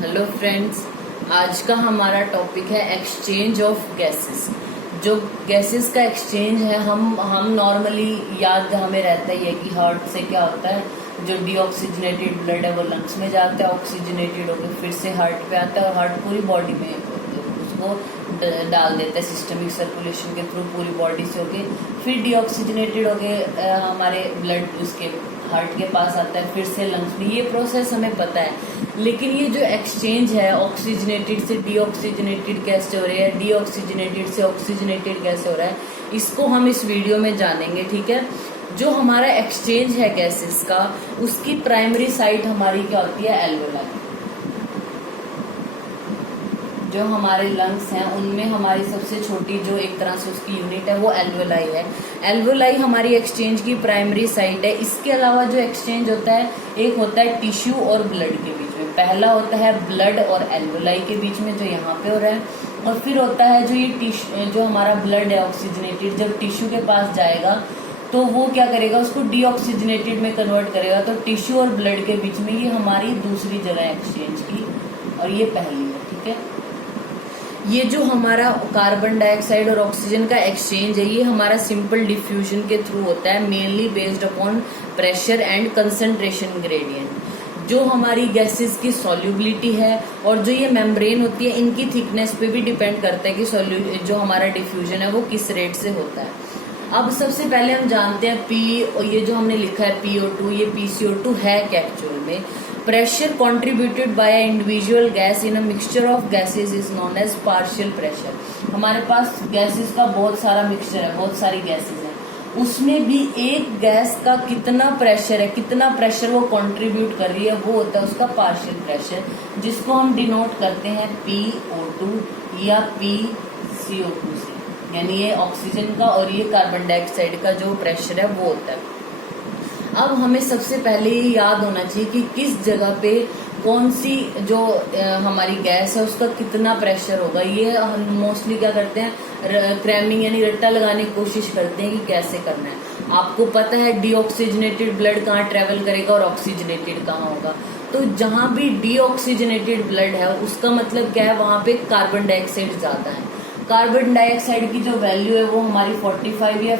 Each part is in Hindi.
हेलो फ्रेंड्स, आज का हमारा टॉपिक है एक्सचेंज ऑफ गैसेस। जो गैसेस का एक्सचेंज है, हम नॉर्मली याद हमें रहता ही है कि हार्ट से क्या होता है, जो डीऑक्सीजनेटेड ब्लड है वो लंग्स में जाता है, ऑक्सीजनेटेड होकर फिर से हार्ट पे आता है और हार्ट पूरी बॉडी में उसको डाल देता है सिस्टमिक सर्कुलेशन के थ्रू पूरी बॉडी से होके, फिर डीऑक्सीजनेटेड होके हमारे ब्लड उसके हार्ट के पास आता है, फिर से लंग्स में। ये प्रोसेस हमें पता है, लेकिन ये जो एक्सचेंज है ऑक्सीजनेटेड से डीऑक्सीजनेटेड कैसे हो रहा है, डीऑक्सीजनेटेड से ऑक्सीजनेटेड कैसे हो रहा है, इसको हम इस वीडियो में जानेंगे। ठीक है, जो हमारा एक्सचेंज है गैसेस का, उसकी प्राइमरी साइट हमारी क्या होती है, एल्वेलाई। जो हमारे लंग्स हैं उनमें हमारी सबसे छोटी जो एक तरह से उसकी यूनिट है वो एल्वेलाई है। एल्वेलाई हमारी एक्सचेंज की प्राइमरी साइट है। इसके अलावा जो एक्सचेंज होता है, एक होता है टिश्यू और ब्लड के बीच में। पहला होता है ब्लड और एल्वेलाई के बीच में, जो यहाँ पे हो रहा है, और फिर होता है जो ये जो हमारा ब्लड है ऑक्सीजनेटेड, जब टिश्यू के पास जाएगा तो वो क्या करेगा, उसको डीऑक्सीजनेटेड में कन्वर्ट करेगा। तो टिश्यू और ब्लड के बीच में ये हमारी दूसरी जगह है एक्सचेंज की, और ये पहली है। ठीक है, ये जो हमारा कार्बन डाइऑक्साइड और ऑक्सीजन का एक्सचेंज है, ये हमारा सिंपल डिफ्यूजन के थ्रू होता है, mainly based upon pressure and concentration gradient. जो हमारी गैसेस की सॉल्युबिलिटी है और जो ये मेम्ब्रेन होती है, इनकी थिकनेस पे भी डिपेंड करता है कि जो हमारा डिफ्यूजन है वो किस रेट से होता है। अब सबसे पहले हम जानते हैं पी, और ये जो हमने लिखा है PO2, ये PCO2 है क्या एक्चुअल में। Pressure contributed by individual gas in a mixture of gases is known as partial pressure. हमारे पास गैसेस का बहुत सारा मिक्सचर है, बहुत सारी गैसेस हैं, उसमें भी एक गैस का कितना प्रेशर है, कितना प्रेशर वो कंट्रीब्यूट कर रही है, वो होता है उसका पार्शियल प्रेशर, जिसको हम डिनोट करते हैं PO2 या PCO2 से। यानी ये ऑक्सीजन का और ये कार्बन डाइऑक्साइड का जो प्रेशर है वो होता है। अब हमें सबसे पहले ये याद होना चाहिए कि किस जगह पे कौन सी जो हमारी गैस है उसका कितना प्रेशर होगा। ये हम मोस्टली क्या करते हैं, क्रैमिंग यानी रट्टा लगाने की कोशिश करते हैं कि कैसे करना है। आपको पता है डीऑक्सीजनेटेड ब्लड कहाँ ट्रेवल करेगा और ऑक्सीजनेटेड कहाँ होगा। तो जहां भी डीऑक्सीजनेटेड ब्लड है उसका मतलब क्या है, वहां पे कार्बन डाइऑक्साइड ज्यादा है। कार्बन डाइऑक्साइड की जो वैल्यू है वो हमारी 45 या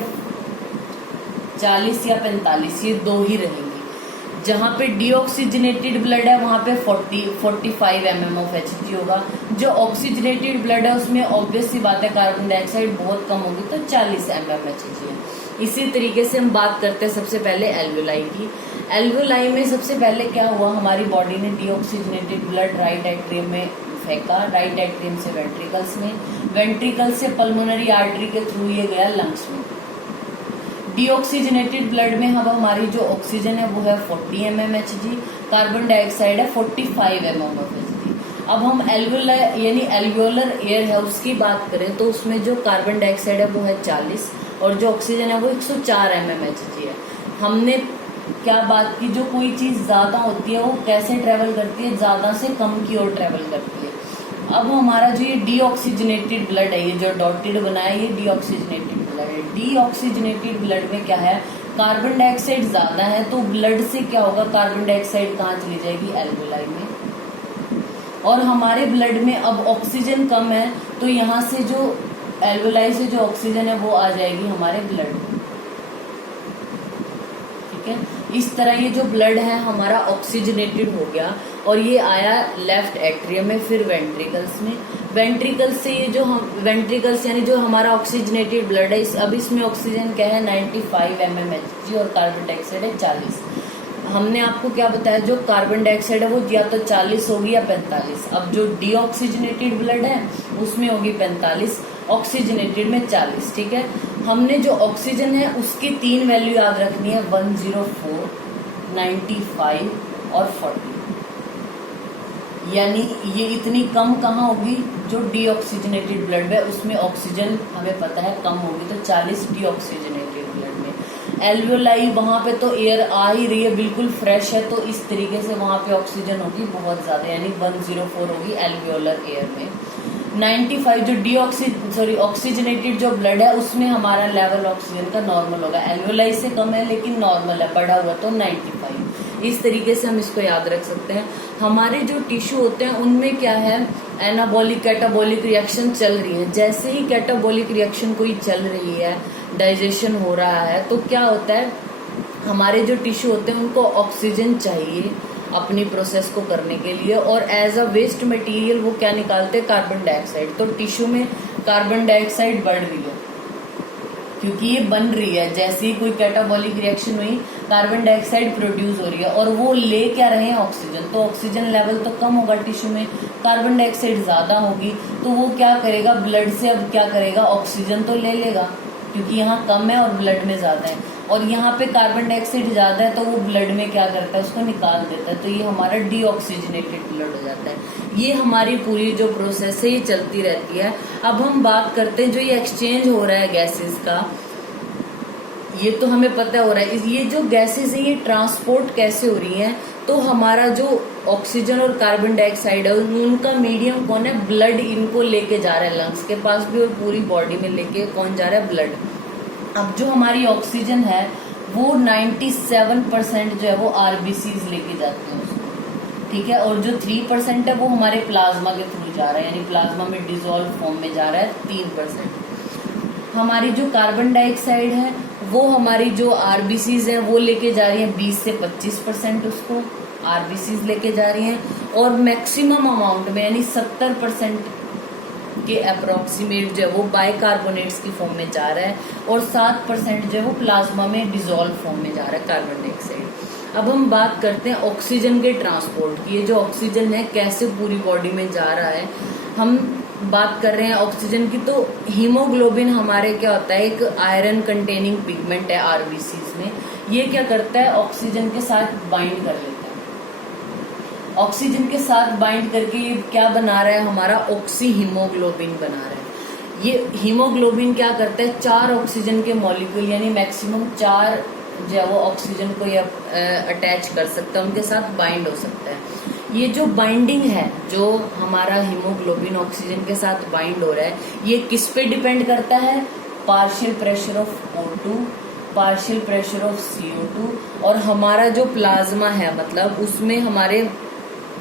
40 या 45, ये दो ही रहेंगी। जहां पे डीऑक्सीजनेटेड ब्लड है वहां पे 45 mm ऑफ Hg होगा। जो ऑक्सीजनेटेड ब्लड है उसमें ऑब्वियस सी बात है कार्बन डाइऑक्साइड बहुत कम होगी, तो 40 mm Hg है। इसी तरीके से हम बात करते हैं सबसे पहले एल्वेलाई की। एल्वेलाई में सबसे पहले क्या हुआ, हमारी बॉडी ने डीऑक्सीजनेटेड ब्लड राइट एट्रियम में फेंका, राइट एट्रियम से वेंट्रिकल्स में, वेंट्रिकल से पल्मोनरी आर्टरी के थ्रू ये गया लंग्स में। डीऑक्सीजनेटेड ब्लड में अब हमारी जो ऑक्सीजन है वो है 40 mm Hg, कार्बन डाइऑक्साइड है 45 mm of Hg। अब हम एल्वेलाई यानी एल्वियोलर एयर है उसकी बात करें तो उसमें जो कार्बन डाइऑक्साइड है वो है 40 और जो ऑक्सीजन है वो 104 mm Hg है। हमने क्या बात की, जो कोई चीज ज्यादा होती है वो कैसे ट्रेवल करती है, ज्यादा से कम की ओर ट्रेवल करती है। अब हमारा जो ये डीऑक्सीजनेटेड ब्लड है, ये जो डॉटेड बना है, ये डीऑक्सीजनेटेड ब्लड है। डीऑक्सीजनेटेड ब्लड में क्या है, कार्बन डाइऑक्साइड ज्यादा है, तो ब्लड से क्या होगा, कार्बन डाइऑक्साइड कहाँ चली जाएगी, एल्वेलाई में। और हमारे ब्लड में अब ऑक्सीजन कम है, तो यहाँ से जो एल्वेलाई से जो ऑक्सीजन है वो आ जाएगी हमारे ब्लड में। ठीक है, इस तरह ये जो ब्लड है हमारा ऑक्सीजनेटेड हो गया और ये आया लेफ्ट एट्रियम में, फिर वेंट्रिकल्स में। वेंट्रिकल्स से ये जो हम वेंट्रिकल्स यानी जो हमारा ऑक्सीजनेटेड ब्लड है, अब इसमें ऑक्सीजन क्या है 95 mm Hg और कार्बन डाइऑक्साइड है 40। हमने आपको क्या बताया, जो कार्बन डाइऑक्साइड है वो या तो 40 होगी या 45। अब जो डीऑक्सीजनेटेड ब्लड है उसमें होगी 45, ऑक्सीजनेटेड में 40। ठीक है, हमने जो ऑक्सीजन है उसकी 3 वैल्यू याद रखनी है, 104, 95 और 40। यानी ये इतनी कम कहाँ होगी, जो डीऑक्सीजनेटेड ब्लड है उसमें ऑक्सीजन हमें पता है कम होगी, तो 40 डीऑक्सीजनेटेड ब्लड में। एल्वियोलाई वहां पे तो एयर आ ही रही है, बिल्कुल फ्रेश है, तो इस तरीके से वहां पे ऑक्सीजन होगी बहुत ज्यादा, यानी 104 होगी एल्वियोलर एयर में। 95 जो ऑक्सीजनेटेड जो ब्लड है उसमें हमारा लेवल ऑक्सीजन का नॉर्मल होगा, एल्वियोलाई से कम है लेकिन नॉर्मल है, बढ़ा हुआ तो 95। इस तरीके से हम इसको याद रख सकते हैं। हमारे जो टिश्यू होते हैं उनमें क्या है, एनाबॉलिक कैटाबॉलिक रिएक्शन चल रही है। जैसे ही कैटाबॉलिक रिएक्शन कोई चल रही है, डाइजेशन हो रहा है, तो क्या होता है, हमारे जो टिश्यू होते हैं उनको ऑक्सीजन चाहिए अपनी प्रोसेस को करने के लिए, और एज अ वेस्ट मटेरियल वो क्या निकालते हैं, कार्बन डाइऑक्साइड। तो टिश्यू में कार्बन डाइऑक्साइड बढ़ रही है क्योंकि ये बन रही है। जैसे ही कोई कैटाबॉलिक रिएक्शन हुई, कार्बन डाइऑक्साइड प्रोड्यूस हो रही है और वो ले क्या रहे हैं, ऑक्सीजन। तो ऑक्सीजन लेवल तो कम होगा टिश्यू में, कार्बन डाइऑक्साइड ज्यादा होगी, तो वो क्या करेगा, ब्लड से अब क्या करेगा, ऑक्सीजन तो ले लेगा क्योंकि यहाँ कम है और ब्लड में ज्यादा है। और यहाँ पे कार्बन डाइऑक्साइड ज्यादा है तो वो ब्लड में क्या करता है, उसको निकाल देता है। तो ये हमारा डीऑक्सीजनेटेड ब्लड हो जाता है। ये हमारी पूरी जो प्रोसेस है ये चलती रहती है। अब हम बात करते हैं जो ये एक्सचेंज हो रहा है गैसेस का, ये तो हमें पता हो रहा है। ये जो गैसेस है ये ट्रांसपोर्ट कैसे हो रही हैं, तो हमारा जो ऑक्सीजन और कार्बन डाइऑक्साइड है उनका मीडियम कौन है, ब्लड इनको लेके जा रहा है लंग्स के पास भी और पूरी बॉडी में लेके कौन जा रहा है, ब्लड। अब जो हमारी ऑक्सीजन है वो 97% जो है वो आरबीसीज लेके जाते हैं उसको, ठीक है। और जो 3% है वो हमारे प्लाज्मा के थ्रू जा रहा है, यानी प्लाज्मा में डिसॉल्व फॉर्म में जा रहा है 3%। हमारी जो कार्बन डाइऑक्साइड है वो हमारी जो आरबीसीज है वो लेके जा रही है 20 से 25% उसको आरबीसीज लेके जा रही हैं, और मैक्सिमम अमाउंट में यानी 70% के अप्रोक्सीमेट जो है वो बाइकार्बोनेट्स की फॉर्म में जा रहा है, और 7% जो है वो प्लाज्मा में डिसॉल्व फॉर्म में जा रहा है कार्बन डाइऑक्साइड। अब हम बात करते हैं ऑक्सीजन के ट्रांसपोर्ट की। ये जो ऑक्सीजन है कैसे पूरी बॉडी में जा रहा है, हम बात कर रहे हैं ऑक्सीजन की। तो हीमोग्लोबिन हमारे क्या होता है, एक आयरन कंटेनिंग पिगमेंट है आरबीसीज में। ये क्या करता है, ऑक्सीजन के साथ बाइंड कर लेता है। ऑक्सीजन के साथ बाइंड करके ये क्या बना रहा है, हमारा ऑक्सी हीमोग्लोबिन बना रहा है। ये हीमोग्लोबिन क्या करता है, 4 ऑक्सीजन के मॉलिक्यूल यानी मैक्सिमम 4 जो है वो ऑक्सीजन को ये अटैच कर सकता है, उनके साथ बाइंड हो सकता है। ये जो बाइंडिंग है, जो हमारा हीमोग्लोबिन ऑक्सीजन के साथ बाइंड हो रहा है, ये किस पे डिपेंड करता है, partial pressure of O2, partial pressure of CO2, और हमारा जो प्लाज्मा है मतलब उसमें हमारे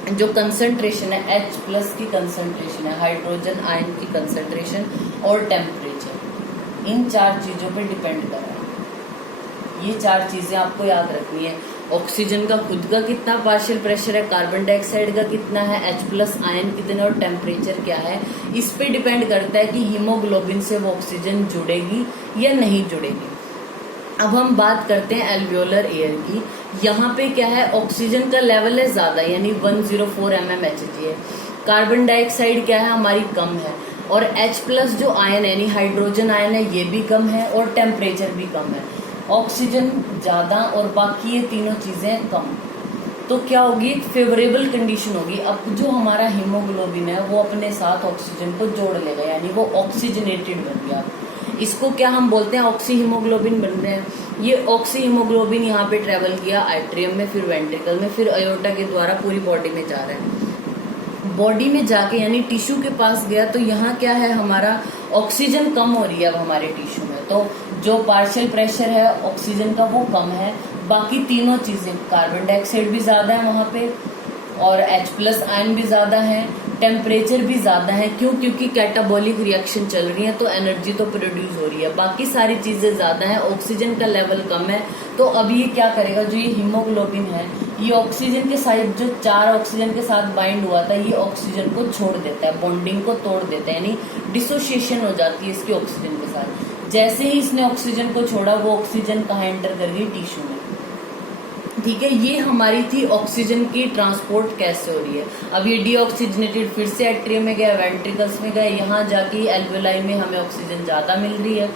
जो कंसंट्रेशन है H+ की कंसंट्रेशन है, हाइड्रोजन आयन की कंसंट्रेशन और टेम्परेचर, इन 4 चीजों पे डिपेंड कर रहा है। ये 4 चीजें आपको याद रखनी है। ऑक्सीजन का खुद का कितना पार्शियल प्रेशर है, कार्बन डाइऑक्साइड का कितना है, H+ आयन कितने और टेम्परेचर क्या है, इस पे डिपेंड करता है कि हीमोग्लोबिन से वो ऑक्सीजन जुड़ेगी या नहीं जुड़ेगी। अब हम बात करते हैं एल्वियोलर एयर की। यहाँ पे क्या है, ऑक्सीजन का लेवल है ज्यादा यानी 104 mmHg है, कार्बन डाइऑक्साइड क्या है हमारी कम है, और H+ जो आयन है यानी हाइड्रोजन आयन है ये भी कम है, और टेम्परेचर भी कम है। ऑक्सीजन ज्यादा और बाकी ये तीनों चीजें कम, तो क्या होगी, एक फेवरेबल कंडीशन होगी। अब जो हमारा हीमोग्लोबिन है वो अपने साथ ऑक्सीजन को जोड़ लेगा, यानी वो ऑक्सीजनेटेड बन गया। इसको क्या हम बोलते हैं, ऑक्सी हीमोग्लोबिन बन रहे हैं। ये ऑक्सी हीमोग्लोबिन यहाँ पे ट्रेवल किया आइट्रियम में, फिर वेंट्रिकल में, फिर अयोटा के द्वारा पूरी बॉडी में जा रहा है। बॉडी में जाके यानी टिश्यू के पास गया, तो यहाँ क्या है, हमारा ऑक्सीजन कम हो रही है अब हमारे टिश्यू में। तो जो पार्शियल प्रेशर है ऑक्सीजन का वो कम है, बाकी तीनों चीजें, कार्बन डाइऑक्साइड भी ज्यादा है वहां पे, और H+ आयन भी ज्यादा है, टेम्परेचर भी ज्यादा है। क्यों, क्योंकि कैटाबॉलिक रिएक्शन चल रही है तो एनर्जी तो प्रोड्यूस हो रही है, बाकी सारी चीजें ज्यादा है, ऑक्सीजन का लेवल कम है। तो अब ये क्या करेगा, जो ये हीमोग्लोबिन है ये ऑक्सीजन के साथ, जो 4 ऑक्सीजन के साथ बाइंड हुआ था, ये ऑक्सीजन को छोड़ देता है, बॉन्डिंग को तोड़ देता है, यानी डिसोसिएशन हो जाती है इसकी ऑक्सीजन के साथ। जैसे ही इसने ऑक्सीजन को छोड़ा, वो ऑक्सीजन कहाँ एंटर कर गई, टिश्यू में, ठीक है। ये हमारी थी ऑक्सीजन की ट्रांसपोर्ट कैसे हो रही है। अब ये डीऑक्सीजनेटेड फिर से एट्रियम में गया, वेंट्रिकल्स में गया, यहाँ जाके एल्वेलाई में हमें ऑक्सीजन ज्यादा मिल रही है,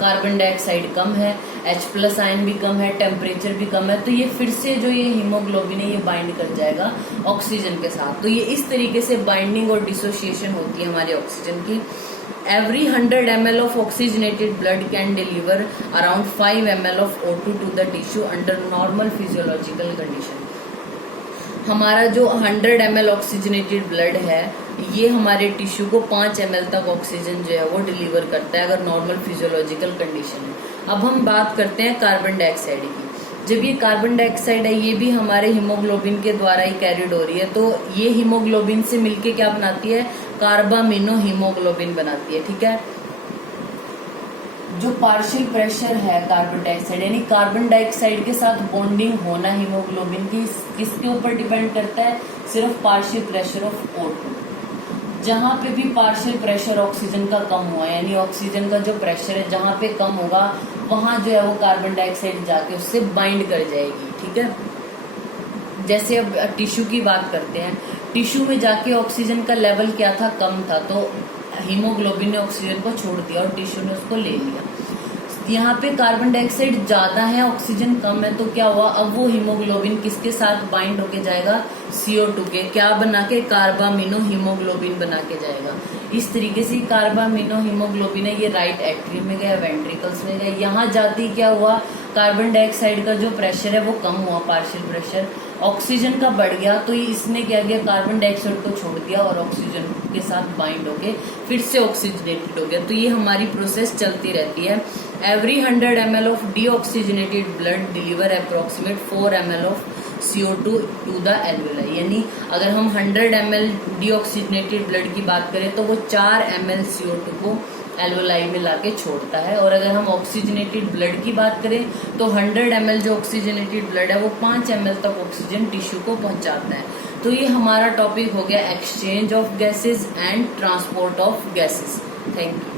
कार्बन डाइऑक्साइड कम है, H+ आयन भी कम है, टेम्परेचर भी कम है। तो ये फिर से जो ये हीमोग्लोबिन है ये बाइंड कर जाएगा ऑक्सीजन के साथ। तो ये इस तरीके से बाइंडिंग और डिसोसिएशन होती है हमारी ऑक्सीजन की। Every 100 ml of oxygenated blood can deliver around 5 ml of O2 to the tissue under normal physiological condition. हमारा जो 100 ml ऑक्सीजनेटेड ब्लड है ये हमारे टिश्यू को 5 ml तक ऑक्सीजन जो है वो डिलीवर करता है अगर नॉर्मल फिजियोलॉजिकल कंडीशन है। अब हम बात करते हैं कार्बन डाइऑक्साइड की। जब ये कार्बन डाइऑक्साइड है ये भी हमारे हीमोग्लोबिन के द्वारा ही कैरिड हो रही है, तो ये हीमोग्लोबिन से मिलके क्या बनाती है, कार्बामिनो हीमोग्लोबिन बनाती है। ठीक है, जो पार्शियल प्रेशर है कार्बन डाइऑक्साइड यानी कार्बन डाइऑक्साइड के साथ बॉन्डिंग होना हीमोग्लोबिन की किसके ऊपर डिपेंड करता है, सिर्फ पार्शियल प्रेशर ऑफ O2। जहां पे भी पार्शियल प्रेशर ऑक्सीजन का कम हुआ यानी ऑक्सीजन का जो प्रेशर है जहां पे कम होगा वहां जो है वो कार्बन डाइऑक्साइड जाके उससे बाइंड कर जाएगी। ठीक है, जैसे अब टिश्यू की बात करते हैं, टिश्यू में जाके ऑक्सीजन का लेवल क्या था, कम था, तो हीमोग्लोबिन ने ऑक्सीजन को छोड़ दिया और टिश्यू ने उसको ले लिया। यहाँ पे कार्बन डाइऑक्साइड ज्यादा है ऑक्सीजन कम है, तो क्या हुआ, अब वो हीमोग्लोबिन किसके साथ बाइंड होके जाएगा, CO2 के, क्या बना के, कार्बामिनो हीमोग्लोबिन बना के जाएगा। इस तरीके से कार्बामिनो हीमोग्लोबिन है ये राइट एट्रियम में गया, वेंट्रिकल्स में गया, यहाँ जाती क्या हुआ, कार्बन डाइऑक्साइड का जो प्रेशर है वो कम हुआ, पार्शियल प्रेशर, ऑक्सीजन का बढ़ गया, तो इसने क्या किया, कार्बन डाइऑक्साइड को छोड़ दिया और ऑक्सीजन के साथ बाइंड होके फिर से ऑक्सीजनेटेड हो गया। तो ये हमारी प्रोसेस चलती रहती है। Every 100 ml of deoxygenated blood deliver approximate 4 ml of CO2 to the alveoli, यानी अगर हम 100 ml डीऑक्सीजनेटेड ब्लड की बात करें तो वो 4 ml CO2 को एल्वेलाई में लाके छोड़ता है, और अगर हम ऑक्सीजनेटेड ब्लड की बात करें तो 100 ml जो ऑक्सीजनेटेड ब्लड है वो 5 ml तक ऑक्सीजन टिश्यू को पहुंचाता है। तो ये हमारा टॉपिक हो गया exchange of gases and transport of gases. Thank you.